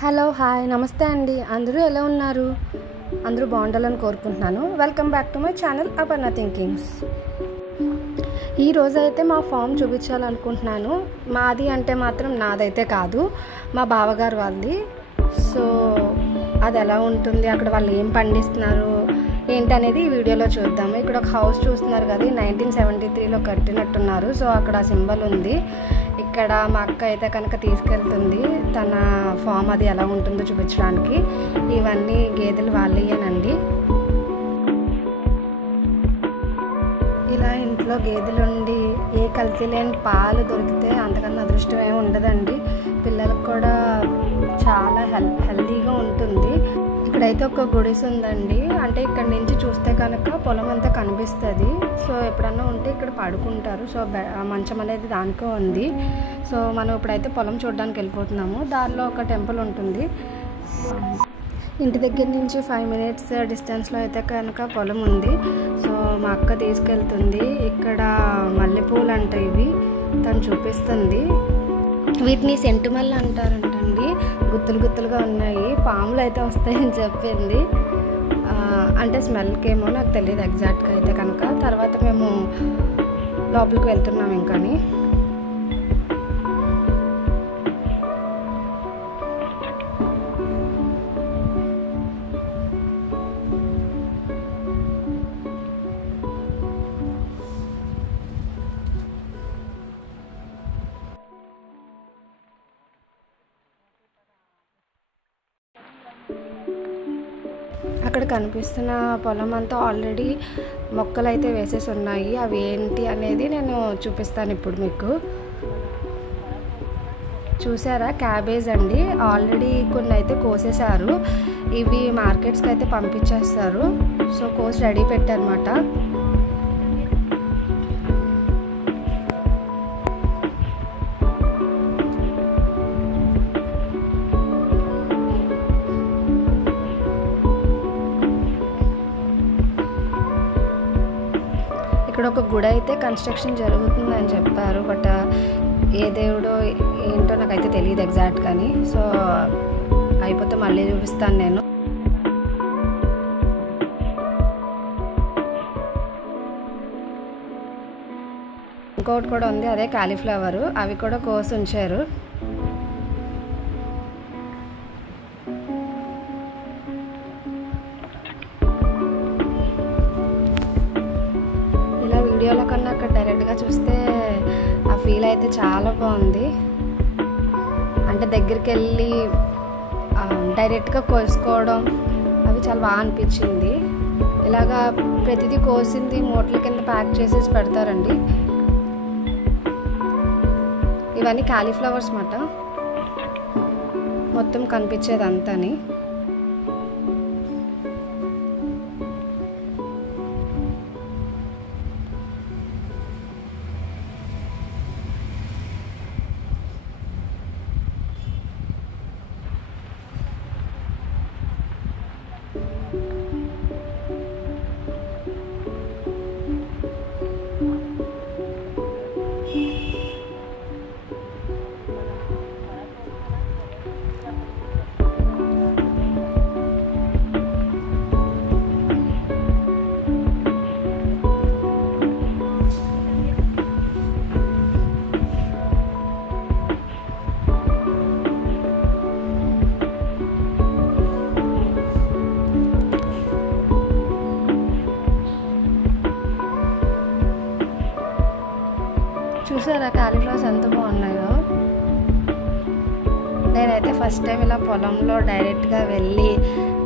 Hello hi నమస్తే అండి. అందరూ ఎలా ఉన్నారు? అందరూ బాగుండాలని కోరుకుంటున్నాను. Welcome back to my channel Aparna thinkings. ఈరోజు అయితే మా ఫామ్ చూపించాలనుకుంటున్నాను. మాది అంటే మాత్రం నాదైతే కాదు, మా బావగారు వాళ్ళది. సో అది ఎలా ఉంటుంది, అక్కడ వాళ్ళు ఏం పండిస్తున్నారు ఏంటనేది ఈ వీడియోలో చూద్దాము. ఇక్కడ ఒక హౌస్ చూస్తున్నారు కదా, 1973లో కట్టినట్టున్నారు. సో అక్కడ సింబల్ ఉంది. ఇక్కడ మా అక్క అయితే కనుక తీసుకెళ్తుంది తన ఫామ్ అది ఎలా ఉంటుందో చూపించడానికి. ఇవన్నీ గేదెలు వాళ్ళేనండి. ఇలా ఇంట్లో గేదెలుండి ఏ కల్తీ లేని పాలు దొరికితే అంతకన్నా అదృష్టం ఏమి ఉండదండి. పిల్లలకు కూడా చాలా హెల్తీగా ఉంటుంది. ఇక్కడైతే ఒక గుడిసె ఉందండి. అంటే ఇక్కడ నుంచి చూస్తే కనుక పొలం అంతా కనిపిస్తుంది. సో ఎప్పుడన్నా ఉంటే ఇక్కడ పడుకుంటారు. సో మంచం అనేది దానికే ఉంది. సో మనం ఇప్పుడైతే పొలం చూడడానికి వెళ్ళిపోతున్నాము. దారిలో ఒక టెంపుల్ ఉంటుంది. ఇంటి దగ్గర నుంచి 5 minutes డిస్టెన్స్లో అయితే కనుక పొలం ఉంది. సో మా అక్క తీసుకెళ్తుంది. ఇక్కడ మల్లెపూలు అంట, ఇవి తను చూపిస్తుంది. వీటిని సెంటుమల్లి అంటారంటండి. గుత్తులు గుత్తులుగా ఉన్నాయి. పాములు అయితే వస్తాయని చెప్పింది. అంటే స్మెల్కి ఏమో నాకు తెలియదు ఎగ్జాక్ట్గా అయితే కనుక. తర్వాత మేము లోపలికి వెళ్తున్నాం ఇంకని. అక్కడ కనిపిస్తున్న పొలం అంతా ఆల్రెడీ మొక్కలు అయితే వేసేసి ఉన్నాయి. అవి ఏంటి అనేది నేను చూపిస్తాను ఇప్పుడు మీకు. చూసారా, క్యాబేజ్ అండి. ఆల్రెడీ కొన్ని అయితే కోసేశారు. ఇవి మార్కెట్స్కి అయితే పంపించేస్తారు. సో కోసి రెడీ పెట్టారన్నమాట. ఇక్కడ ఒక గుడి అయితే కన్స్ట్రక్షన్ జరుగుతుందని చెప్పారు. బట్ ఏ దేవుడో ఏంటో నాకైతే తెలియదు ఎగ్జాక్ట్ కానీ. సో అయిపోతే మళ్ళీ చూపిస్తాను నేను. ఇంకోటి కూడా ఉంది, అదే కాలీఫ్లవర్. అవి కూడా కోసి ఉంచారు. వీడియోలో కన్నా అక్కడ డైరెక్ట్గా చూస్తే ఆ ఫీల్ అయితే చాలా బాగుంది. అంటే దగ్గరికి వెళ్ళి డైరెక్ట్గా కోసుకోవడం అవి చాలా బాగా అనిపించింది. ఇలాగా ప్రతిదీ కోసింది మూటల కింద ప్యాక్ చేసేసి పెడతారండి. ఇవన్నీ కాలీఫ్లవర్స్ మాట, మొత్తం కనిపించేది అంతాని. చూసారా కాలీఫ్లవర్స్ ఎంత బాగున్నాయో. నేనైతే ఫస్ట్ టైం ఇలా పొలంలో డైరెక్ట్గా వెళ్ళి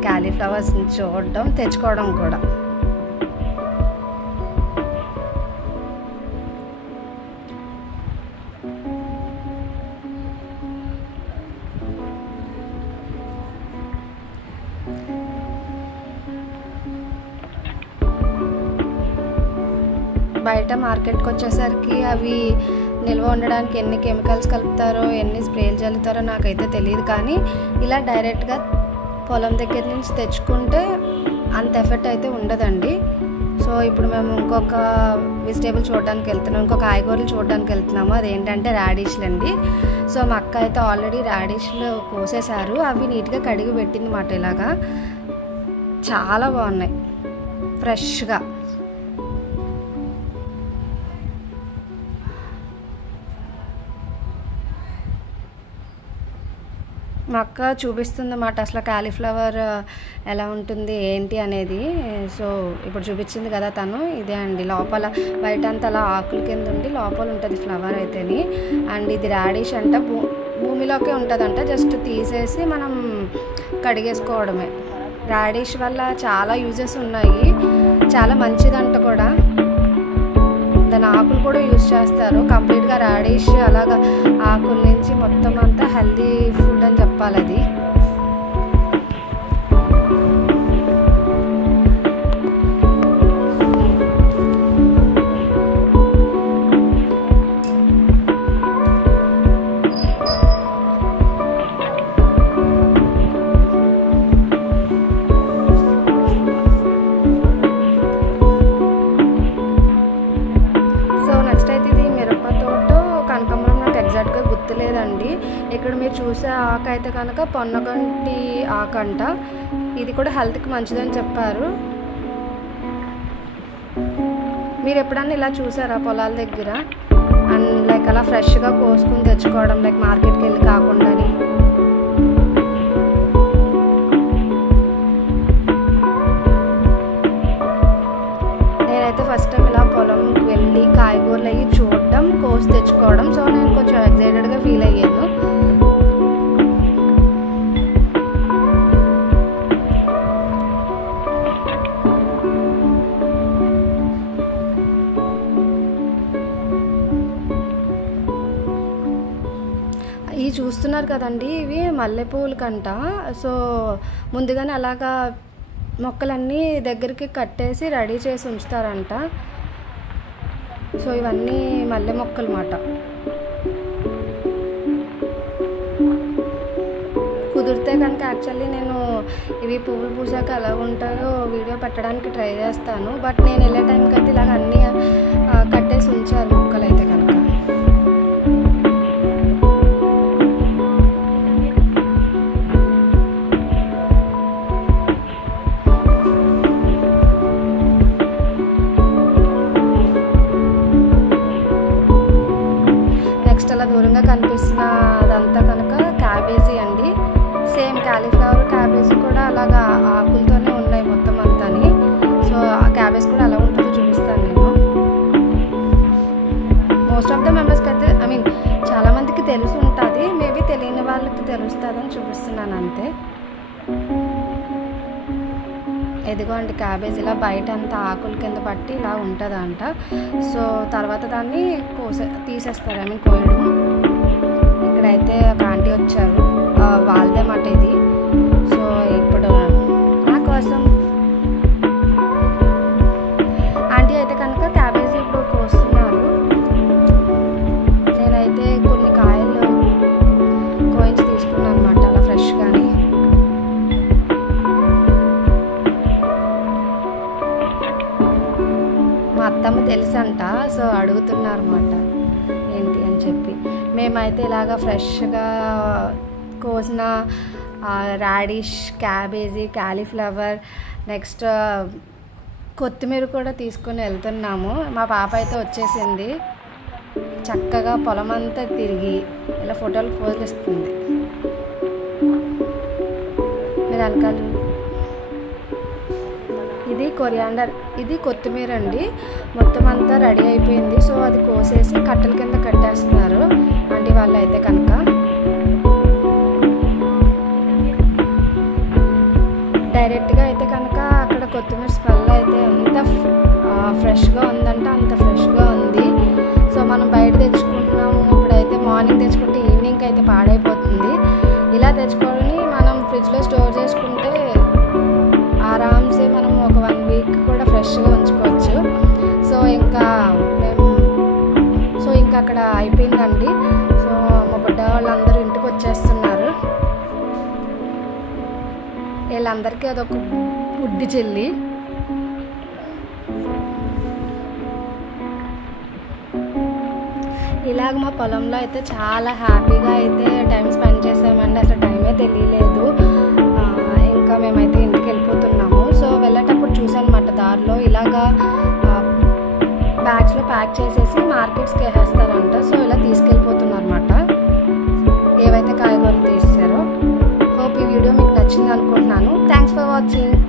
కాలీఫ్లవర్స్ని చూడడం, తెచ్చుకోవడం కూడా. బయట మార్కెట్కి వచ్చేసరికి అవి నిల్వ ఉండడానికి ఎన్ని కెమికల్స్ కలుపుతారో, ఎన్ని స్ప్రేలు చల్లుతారో నాకైతే తెలియదు. కానీ ఇలా డైరెక్ట్గా పొలం దగ్గర నుంచి తెచ్చుకుంటే అంత ఎఫెక్ట్ అయితే ఉండదండి. సో సో ఇప్పుడు మేము ఇంకొక వెజిటేబుల్ చూడడానికి వెళ్తున్నాం, ఇంకొక కాయగూరలు చూడడానికి వెళ్తున్నాము. అదేంటంటే రాడిష్లు అండి. సో మా అక్క అయితే ఆల్రెడీ రాడిష్లు కోసేశారు, అవి నీట్గా కడిగి పెట్టింది మాట. ఇలాగా చాలా బాగున్నాయి ఫ్రెష్గా. మా అక్క చూపిస్తుందన్నమాట అసలు కాలీఫ్లవర్ ఎలా ఉంటుంది ఏంటి అనేది. సో ఇప్పుడు చూపించింది కదా తను, ఇదే అండి. లోపల బయట అంతా అలా ఆకుల కింద ఉండి లోపల ఉంటుంది ఫ్లవర్ అయితేని. అండ్ ఇది రాడిష్ అంట, భూమిలోకే ఉంటుందంట, జస్ట్ తీసేసి మనం కడిగేసుకోవడమే. రాడిష్ వల్ల చాలా యూజెస్ ఉన్నాయి, చాలా మంచిదంట కూడా. దాని ఆకులు కూడా యూజ్ చేస్తారు కంప్లీట్గా. రాడిష్ అలాగా ఆకుల నుంచి మొత్తం అంతా హెల్దీ ఫుడ్ అని చెప్పాలి అది. ఎగ్జాక్ట్గా గుర్తులేదండి. ఇక్కడ మీరు చూసే ఆకు అయితే కనుక పొన్నగంటి ఆకు అంట. ఇది కూడా హెల్త్కి మంచిదని చెప్పారు. మీరు ఎప్పుడన్నా ఇలా చూసారా పొలాల దగ్గర? అండ్ లైక్ అలా ఫ్రెష్గా కోసుకుని తెచ్చుకోవడం, లైక్ మార్కెట్కి వెళ్ళి కాకుండా. నేనైతే ఫస్ట్ టైం ఇలా పొలంకి వెళ్ళి కాయగూరలు అవి చూడడం, కోసి తెచ్చుకోవడం. సో నేను కొంచెం ఎక్సైటెడ్గా ఫీల్ అయ్యాను. ఇవి చూస్తున్నారు కదండి, ఇవి మల్లెపూలు కంట. సో ముందుగానే అలాగా మొక్కలన్నీ దగ్గరికి కట్టేసి రెడీ చేసి ఉంచుతారంట. సో ఇవన్నీ మల్లె మొక్కలు అన్నమాట. కుదిరితే కనుక యాక్చువల్లీ నేను ఇవి పువ్వులు పూసాక ఎలా ఉంటాయో వీడియో పెట్టడానికి ట్రై చేస్తాను. బట్ నేను వెళ్ళే టైంకి అయితే ఇలాగ అన్నీ కట్టేసి ఉంచారు మొక్కలు అయితే కనుక. అలా దూరంగా కనిపిస్తున్న అదంతా కనుక క్యాబేజీ అండి. సేమ్ కాలీఫ్లవర్ క్యాబేజీ కూడా అలాగా ఆకులతోనే ఉన్నాయి మొత్తం అంతాని. సో ఆ క్యాబేజ్ కూడా ఎలా ఉంటుందో చూపిస్తాను నేను. మోస్ట్ ఆఫ్ ద మెంబర్స్కి అయితే చాలామందికి తెలిసి ఉంటుంది, మేబీ తెలియని వాళ్ళకి తెలుస్తుందని చూపిస్తున్నాను అంతే. ఎదిగో అండి క్యాబేజ్ ఇలా బయట అంతా ఆకుల కింద పట్టి ఇలా ఉంటుందంట. సో తర్వాత దాన్ని తీసేస్తారు, కోయడం. ఇక్కడైతే ఒక ఆంటీ వచ్చారు, వాళ్ళదే మాట ఇది. సో ఇప్పుడు నా కోసం ఆంటీ అయితే కనుక క్యాబేజీ ఇప్పుడు కోస్తున్నారు. నేనైతే కొన్ని కాయలు కోయించి తీసుకున్నాను అనమాట అలా ఫ్రెష్గాని. మా అత్తమ్మ తెలుసంట, సో అడుగుతున్నారు అన్నమాట ఏంటి అని చెప్పి. మేమైతే ఇలాగ ఫ్రెష్గా కోసిన రాడిష్, క్యాబేజీ, కాలీఫ్లవర్, నెక్స్ట్ కొత్తిమీర కూడా తీసుకొని వెళ్తున్నాము. మా పాప అయితే వచ్చేసింది, చక్కగా పొలం అంతా తిరిగి ఇలా ఫోటోలు పోలిస్తుంది. మీరు అనుకోండి, ఇది కొరియాండర్, ఇది కొత్తిమీర అండి. మొత్తం అంతా రెడీ అయిపోయింది. సో అది కోసేసి కట్టెల కింద కట్టేస్తున్నారు ఆంటీ వాళ్ళు అయితే కనుక. డైరెక్ట్గా అయితే కనుక అక్కడ కొత్తిమీర స్మెల్ అయితే ఎంత ఫ్రెష్గా ఉందంటే అంత ఫ్రెష్గా ఉంది. సో మనం బయట తెచ్చుకుంటున్నాము, ఇప్పుడైతే మార్నింగ్ తెచ్చుకుంటే ఈవినింగ్కి అయితే పాడైపోతుంది. ఇలా తెచ్చుకొని మనం ఫ్రిడ్జ్లో స్టోర్ చేసుకుంటే ఆరామ్సే మనం ఒక 1 వీక్ కూడా ఫ్రెష్గా ఉంచుకోవచ్చు. సో ఇంకా అక్కడ అయిపోయిందండి. సో మా బుడ్డ వాళ్ళందరూ ఇంటికి వచ్చేస్తున్నారు. వీళ్ళందరికీ అదొక బుడ్డి చెల్లి. ఇలాగ మా పొలంలో అయితే చాలా హ్యాపీగా అయితే టైం స్పెండ్ చేసామండి. అసలు టైమే తెలియలేదు. ఇంకా మేమైతే ఇంటికి వెళ్ళిపోతున్నాము. సో వెళ్ళేటప్పుడు చూసానమాట దారిలో ఇలాగా బ్యాగ్స్లో ప్యాక్ చేసేసి మార్కెట్స్కి వేసేస్తారంట. సో ఇలా తీసుకెళ్ళిపోతున్నారు అనమాట ఏవైతే కాయగూరలు తీసారో. హోప్ ఈ వీడియో మీకు నచ్చింది అనుకుంటున్నాను. Thanks for watching.